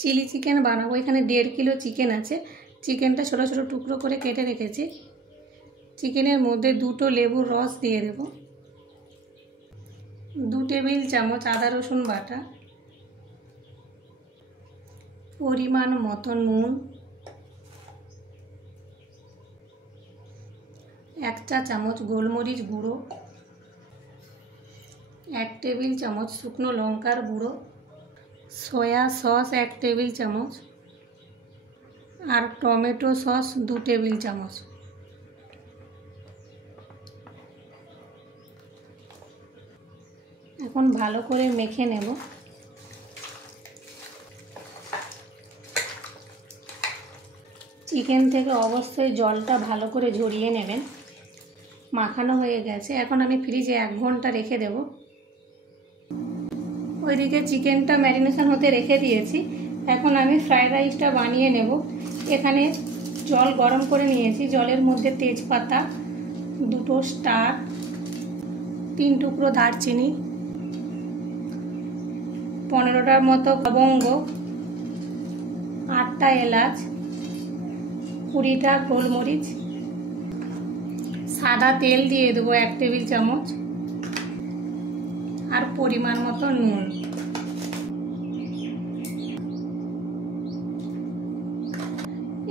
Chilli chicken বানাবো। এখানে 1.5 kilo chicken আছে। চিকেনটা ছোটো ছোটো টুকরো করে কেটে রেখেছি। চিকেনের মধ্যে 2টো লেবুর রস দিয়ে দেব, 2 টেবিল চামচ আদা রসুন বাটা, পরিমাণ মতো নুন, 1 চা চামচ গোলমরিচ গুঁড়ো, 1 টেবিল চামচ শুকনো লঙ্কার গুঁড়ো, সয়া সস 1 টেবিল চামচ আর টমেটো সস 2 টেবিল চামচ। এখন ভালো করে মেখে নেব। চিকেন থেকে অবশ্যই জলটা ভালো করে ঝরিয়ে নেবেন। মাখানো হয়ে গেছে। এখন আমি ফ্রিজে 1 ঘন্টা রেখে দেব। ওইদিকে চিকেনটা ম্যারিনেশন হতে রেখে দিয়েছি। এখন আমি ফ্রাইড রাইসটা বানিয়ে নেব। এখানে জল গরম করে নিয়েছি। জলের মধ্যে তেজপাতা, 2টো স্টার, 3 টুকরো দারচিনি, 15টার মতো লবঙ্গ, 8টা এলাচ, 20টা গোলমরিচ, সাদা তেল দিয়ে দেবো 1 টেবিল চামচ আর পরিমাণ মতো নুন।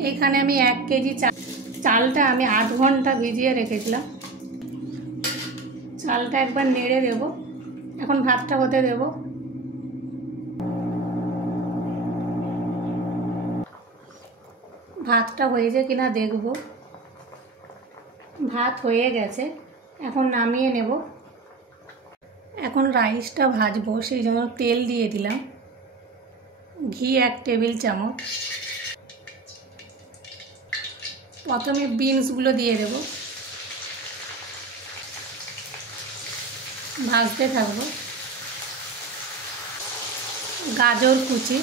এখানে আমি 1 কেজি চালটা আমি আধ ঘন্টা ভিজিয়ে রেখেছিলাম। চালটা একবার নেড়ে দেব। এখন ভাতটা হতে দেব। ভাতটা হয়েছে কিনা দেখব। ভাত হয়ে গেছে। এখন নামিয়ে নেব। এখন রাইসটা ভাজবো, সেই জন্য তেল দিয়ে দিলাম, ঘি 1 টেবিল চামচ। প্রথমে বিনসগুলো দিয়ে দেব, ভাজতে থাকবো। গাজর কুচি,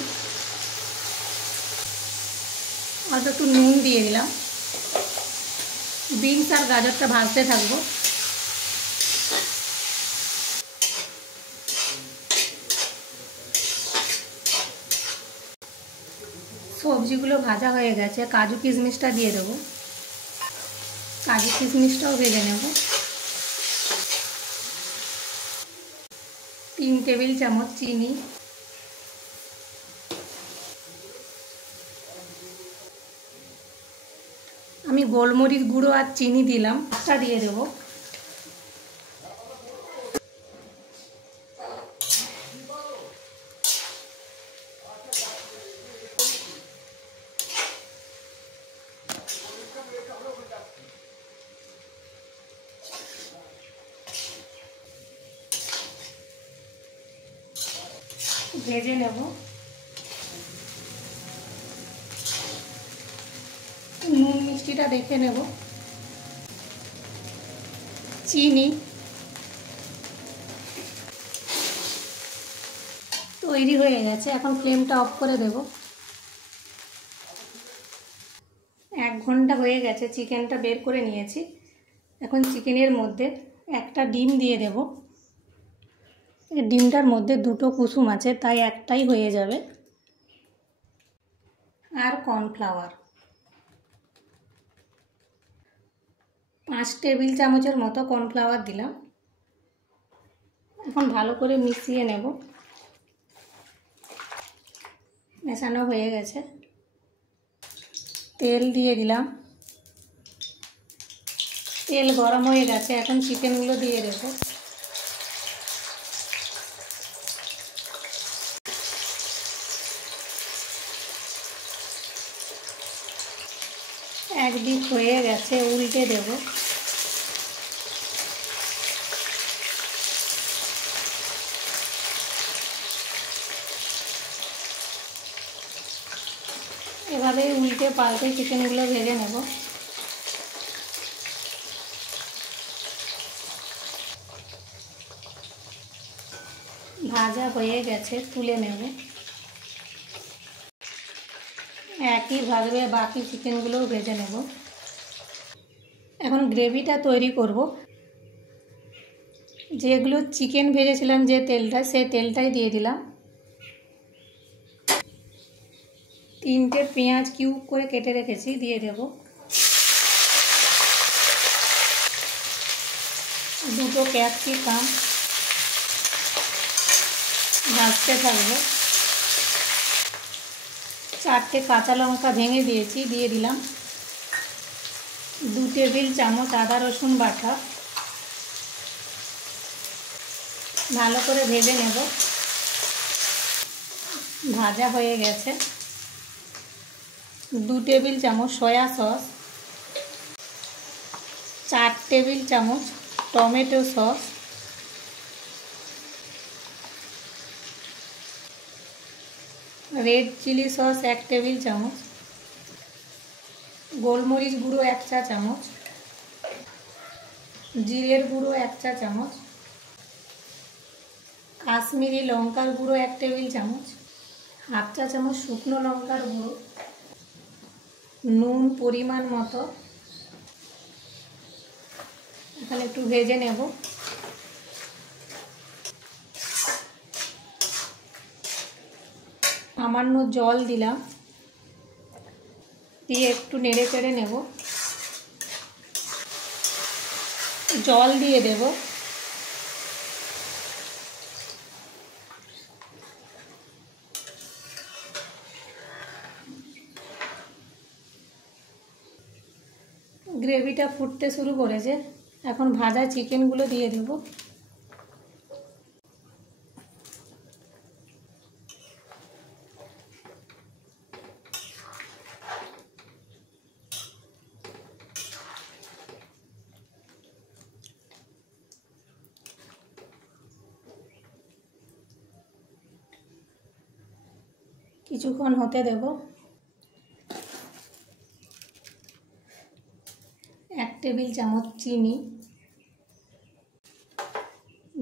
অল্প একটু নুন দিয়ে দিলাম। বিনস আর গাজরটা ভাজতে থাকবো। সবজিগুলো ভাজা হয়ে গেছে। কাজু কিশমিশটা দিয়ে দেবো। কাজু কিশমিশটাও ভেজে নেব। 3 টেবিল চামচ চিনি, আমি গোলমরিচ গুঁড়ো আর চিনি দিলাম। আটা দিয়ে দেব। ভেজে নেব। নুন মিষ্টিটা দেখে নেব। চিনি তৈরি হয়ে গেছে। এখন ফ্লেমটা অফ করে দেব। 1 ঘন্টা হয়ে গেছে। চিকেনটা বের করে নিয়েছি। এখন চিকেনের মধ্যে একটা ডিম দিয়ে দেব। ডিমটার মধ্যে 2টো কুসুম আছে, তাই একটাই হয়ে যাবে। আর কর্নফ্লাওয়ার 5 টেবিল চামচের মতো কর্নফ্লাওয়ার দিলাম। এখন ভালো করে মিশিয়ে নেব। মেশানো হয়ে গেছে। তেল দিয়ে দিলাম। তেল গরম হয়ে গেছে। এখন চিকেনগুলো দিয়ে দেব। একদিক হয়ে গেছে, উল্টে দেব। এভাবে উল্টে পাল্টে চিকেনগুলো ভেজে নেব। ভাজা হয়ে গেছে, তুলে নেব। একইভাবে বাকি চিকেনগুলোও ভেজে নেব। এখন গ্রেভিটা তৈরি করব। যেগুলো চিকেন ভেজেছিলাম যে তেলটা, সেই তেলটাই দিয়ে দিলাম। তিনটে পেঁয়াজ কিউব করে কেটে রেখেছি, দিয়ে দেব। দুটো ক্যাপসিকাম ভাজতে থাকবো। 4টে কাঁচা লঙ্কা ভেঙে দিয়েছি, দিয়ে দিলাম। 2 টেবিল চামচ আদা রসুন বাটা, ভালো করে ভেজে নেব। ভাজা হয়ে গেছে। 2 টেবিল চামচ সয়া সস, 4 টেবিল চামচ tomato sauce, red chilli sauce 1 table চামচ, গোলমরিচ গুঁড়ো 1 চা চামচ, জিরের গুঁড়ো 1 চা চামচ, কাশ্মীরি লঙ্কার গুঁড়ো 1 টেবিল চামচ, হাফ চা চামচ শুকনো লঙ্কার গুঁড়ো, নুন পরিমাণ মতো। এখানে একটু ভেজে নেব। সামান্য জল দিলাম, দিয়ে একটু নেড়ে চেড়ে নেব। জল দিয়ে দেব। গ্রেভিটা ফুটতে শুরু করেছে, এখন ভাজা চিকেনগুলো দিয়ে দেব। কিছুক্ষণ হতে দেব। 1 টেবিল চামচ চিনি,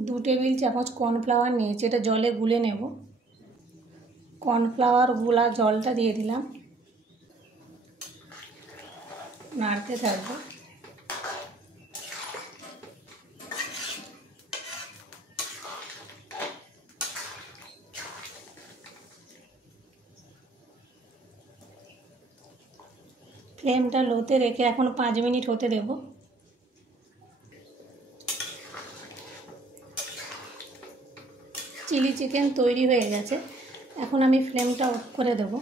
2 টেবিল চামচ কর্নফ্লাওয়ার নিয়েছি, এটা জলে গুলে নেব। কর্নফ্লাওয়ার গুলা জলটা দিয়ে দিলাম, নাড়তে থাকবো। ফ্লেমটা লোতে রেখে এখন 5 মিনিট হতে দেব। চিলি চিকেন তৈরি হয়ে গেছে, এখন আমি ফ্লেমটা অফ করে দেব।